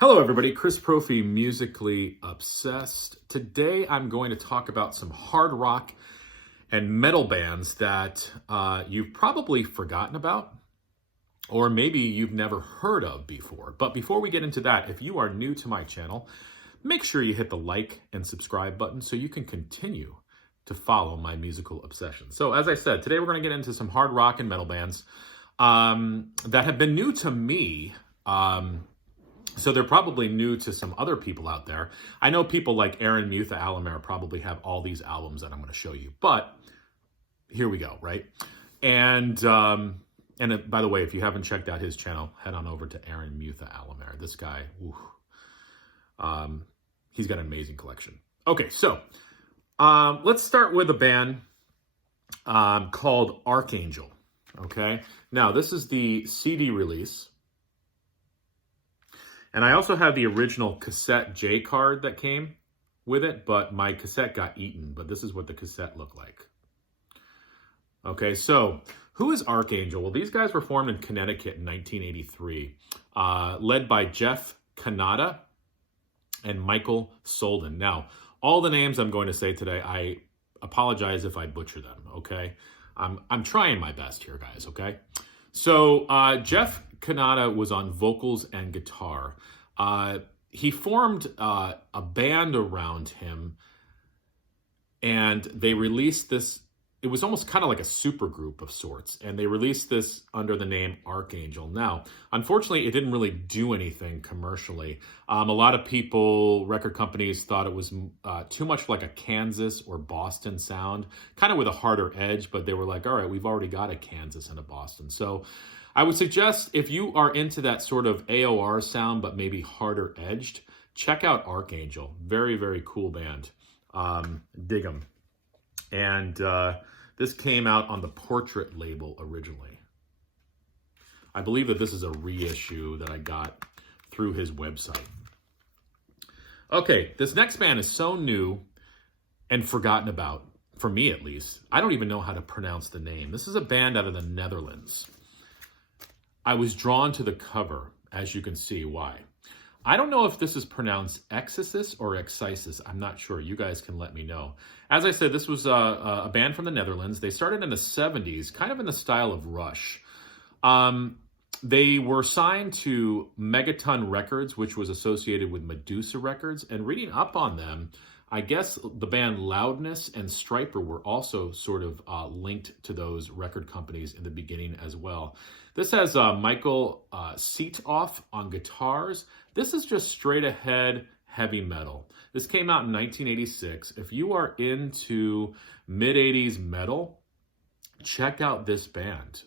Hello everybody, Chris Profi, Musically Obsessed. Today I'm going to talk about some hard rock and metal bands that you've probably forgotten about, or maybe you've never heard of before. But before we get into that, if you are new to my channel, make sure you hit the like and subscribe button so you can continue to follow my musical obsession. So as I said, today we're going to get into some hard rock and metal bands that have been new to me. So they're probably new to some other people out there. I know people like Aaron Mutha Alamare probably have all these albums that I'm going to show you, but here we go, right? And by the way, if you haven't checked out his channel, head on over to Aaron Mutha Alamare. This guy, he's got an amazing collection. Okay, so let's start with a band called Archangel. Okay, now this is the CD release. And I also have the original cassette J card that came with it, but my cassette got eaten. But this is what the cassette looked like. Okay, so who is Archangel? Well, these guys were formed in Connecticut in 1983, led by Jeff Kanata and Michael Solden. Now, all the names I'm going to say today, I apologize if I butcher them, okay? I'm trying my best here, guys, okay? So Jeff Kanata was on vocals and guitar. He formed a band around him, and they released this. It was almost kind of like a super group of sorts, and they released this under the name Archangel. Now, unfortunately, it didn't really do anything commercially. A lot of people, record companies, thought it was too much like a Kansas or Boston sound, kind of with a harder edge, but they were like, all right, we've already got a Kansas and a Boston. So I would suggest if you are into that sort of AOR sound, but maybe harder edged, check out Archangel. Very, very cool band. Dig them. And this came out on the Portrait label originally. I believe that this is a reissue that I got through his website. Okay, this next band is so new and forgotten about, for me at least. I don't even know how to pronounce the name. This is a band out of the Netherlands. I was drawn to the cover, as you can see. Why? I don't know if this is pronounced Exorcist or Excisis. I'm not sure. You guys can let me know. As I said, this was a band from the Netherlands. They started in the 70s, kind of in the style of Rush. They were signed to Megaton Records, which was associated with Medusa Records. And reading up on them, I guess the band Loudness and Striper were also sort of linked to those record companies in the beginning as well. This has Michael Seatoff on guitars. This is just straight ahead heavy metal. This came out in 1986. If you are into mid-80s metal, check out this band.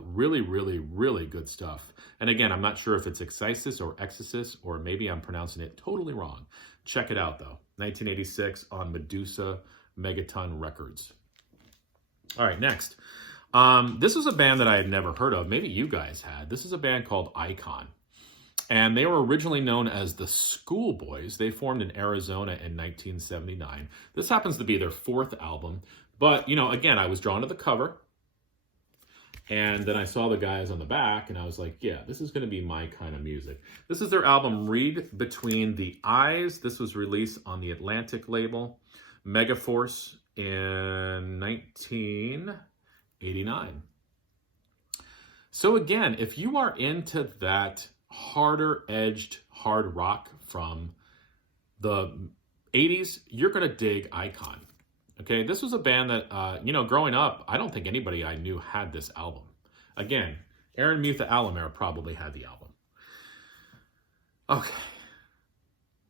Really, really, really good stuff. And again, I'm not sure if it's Excisis or Exorcist, or maybe I'm pronouncing it totally wrong. Check it out, though. 1986 on Medusa Megaton Records. All right, next. This is a band that I had never heard of. Maybe you guys had. This is a band called Icon. And they were originally known as the Schoolboys. They formed in Arizona in 1979. This happens to be their fourth album. But, you know, again, I was drawn to the cover. And then I saw the guys on the back, and I was like, yeah, this is going to be my kind of music. This is their album, Read Between the Eyes. This was released on the Atlantic label, Megaforce, in 1989. So again, if you are into that harder-edged hard rock from the 80s, you're going to dig Icon. Okay, this was a band that, growing up, I don't think anybody I knew had this album. Again, Aaron Mutha Alamare probably had the album. Okay,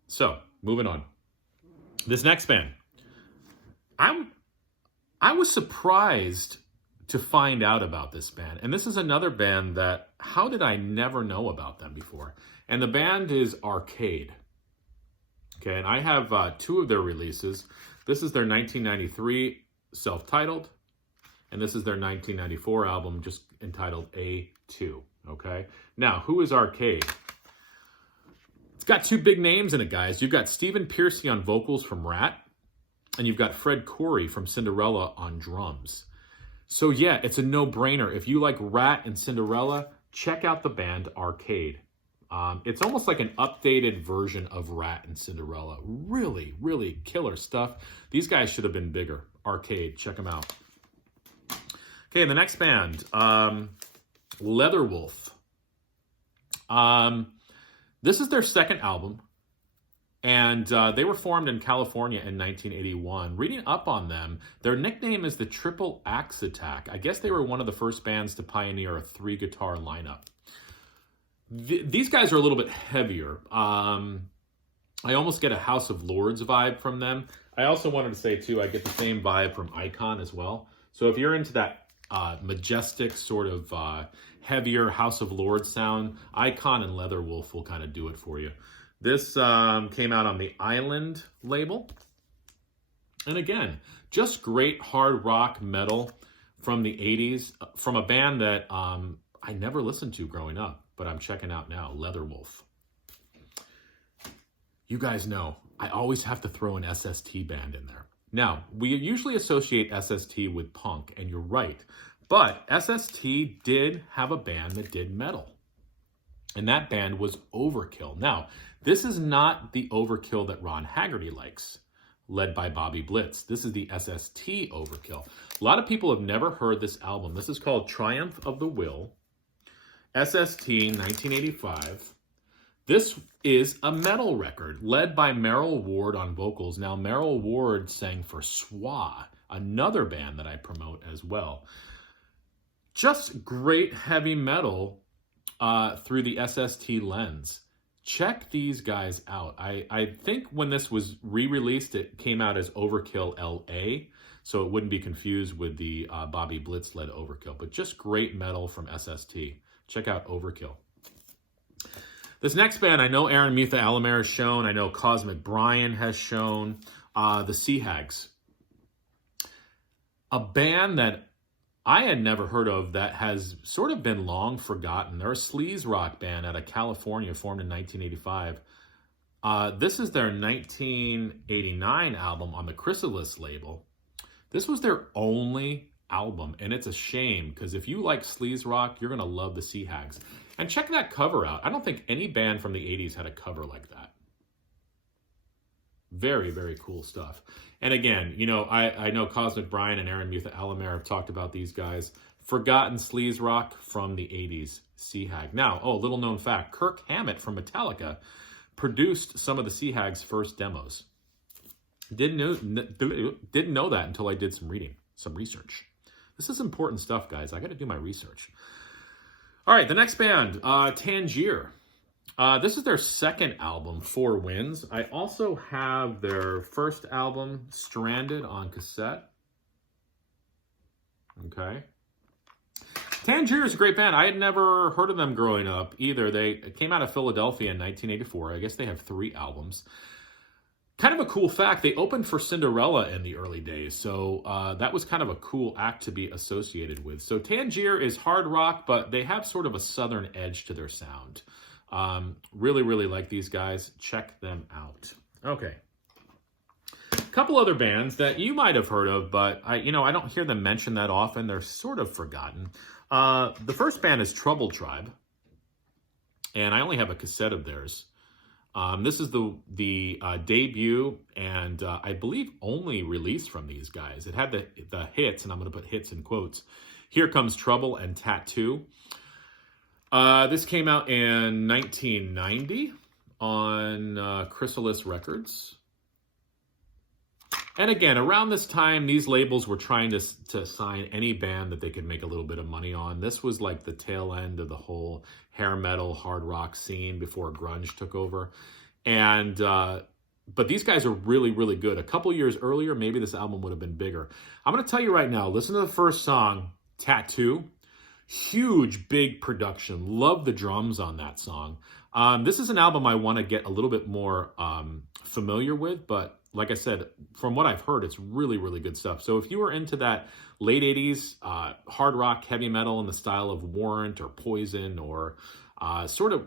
so moving on. This next band, I was surprised to find out about this band. And this is another band that, how did I never know about them before? And the band is Arcade. Okay, and I have two of their releases. This is their 1993 self-titled, and this is their 1994 album just entitled A2, okay? Now, who is Arcade? It's got two big names in it, guys. You've got Stephen Pearcy on vocals from Rat, and you've got Fred Coury from Cinderella on drums. So yeah, it's a no-brainer. If you like Rat and Cinderella, check out the band Arcade. It's almost like an updated version of Rat and Cinderella. Really, really killer stuff. These guys should have been bigger. Arcade, check them out. Okay, the next band, Leatherwolf. This is their second album, and they were formed in California in 1981. Reading up on them, their nickname is the Triple Axe Attack. I guess they were one of the first bands to pioneer a 3-guitar lineup. These guys are a little bit heavier. I almost get a House of Lords vibe from them. I also wanted to say, too, I get the same vibe from Icon as well. So if you're into that majestic sort of heavier House of Lords sound, Icon and Leatherwolf will kind of do it for you. This came out on the Island label. And again, just great hard rock metal from the 80s, from a band that I never listened to growing up, but I'm checking out now, Leatherwolf. You guys know, I always have to throw an SST band in there. Now, we usually associate SST with punk, and you're right, but SST did have a band that did metal, and that band was Overkill. Now, this is not the Overkill that Ron Haggerty likes, led by Bobby Blitz. This is the SST Overkill. A lot of people have never heard this album. This is called Triumph of the Will, SST 1985. This is a metal record led by Merrill Ward on vocals. Now, Merrill Ward sang for Swa, another band that I promote as well. Just great heavy metal through the SST lens. Check these guys out. I think when this was re-released, it came out as Overkill LA, so it wouldn't be confused with the Bobby Blitz-led Overkill. But just great metal from SST. Check out Overkill. This next band, I know Aaron Mutha Alamare has shown. I know Cosmic Brian has shown. The Sea Hags. A band that I had never heard of that has sort of been long forgotten. They're a sleaze rock band out of California, formed in 1985. This is their 1989 album on the Chrysalis label. This was their only album, and it's a shame, because if you like sleaze rock, you're going to love the Sea Hags. And check that cover out. I don't think any band from the 80s had a cover like that. Very, very cool stuff. And again, you know, I know Cosmic Brian and Aaron Mutha Alamare have talked about these guys. Forgotten sleaze rock from the 80s, Sea Hag. Now, little known fact, Kirk Hammett from Metallica produced some of the Sea Hag's first demos. Didn't know that until I did some reading, some research. This is important stuff, guys. I got to do my research. All right, the next band, Tangier. This is their second album, Four Winds. I also have their first album, Stranded, on cassette. Okay. Tangier is a great band. I had never heard of them growing up either. They came out of Philadelphia in 1984. I guess they have 3 albums. Kind of a cool fact, they opened for Cinderella in the early days, so that was kind of a cool act to be associated with. So Tangier is hard rock, but they have sort of a southern edge to their sound. Really, really like these guys. Check them out. Okay. A couple other bands that you might have heard of, but I don't hear them mentioned that often. They're sort of forgotten. The first band is Trouble Tribe, and I only have a cassette of theirs. This is the debut and I believe only release from these guys. It had the hits, and I'm going to put hits in quotes. Here Comes Trouble and Tattoo. This came out in 1990 on Chrysalis Records. And again, around this time, these labels were trying to sign any band that they could make a little bit of money on. This was like the tail end of the whole hair metal, hard rock scene before grunge took over. And but these guys are really, really good. A couple years earlier, maybe this album would have been bigger. I'm going to tell you right now, listen to the first song, Tattoo. Huge, big production. Love the drums on that song. This is an album I want to get a little bit more familiar with, but like I said, from what I've heard, it's really, really good stuff. So if you were into that late 80s hard rock, heavy metal in the style of Warrant or Poison, or sort of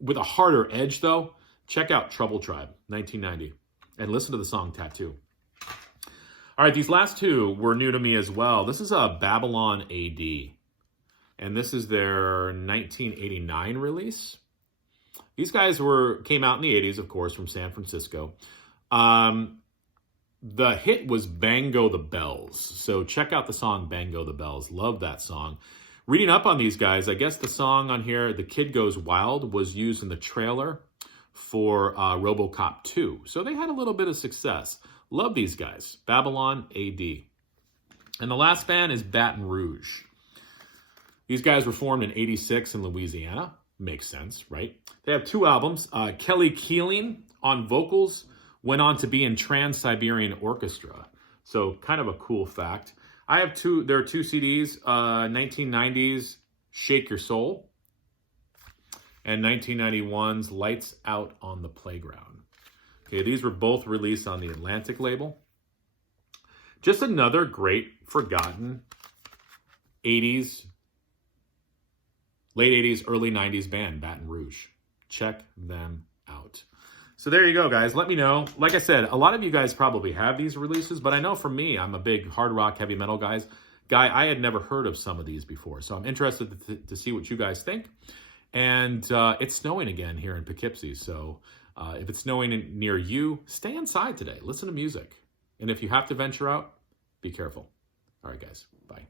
with a harder edge, though, check out Trouble Tribe, 1990, and listen to the song Tattoo. All right, these last 2 were new to me as well. This is a Babylon AD, and this is their 1989 release. These guys came out in the 80s, of course, from San Francisco. The hit was Bango the Bells. So check out the song Bango the Bells. Love that song. Reading up on these guys, I guess the song on here, The Kid Goes Wild, was used in the trailer for RoboCop 2. So they had a little bit of success. Love these guys. Babylon AD. And the last band is Baton Rouge. These guys were formed in 86 in Louisiana. Makes sense, right? They have 2 albums. Kelly Keeling on vocals went on to be in Trans-Siberian Orchestra. So kind of a cool fact. I have there are 2 CDs, 1990s Shake Your Soul and 1991's Lights Out on the Playground. Okay, these were both released on the Atlantic label. Just another great forgotten 80s, late 80s, early 90s band, Baton Rouge. Check them out. So there you go, guys. Let me know. Like I said, a lot of you guys probably have these releases, but I know for me, I'm a big hard rock, heavy metal guy. I had never heard of some of these before, so I'm interested to see what you guys think. And it's snowing again here in Poughkeepsie, so if it's snowing near you, stay inside today. Listen to music. And if you have to venture out, be careful. All right, guys. Bye.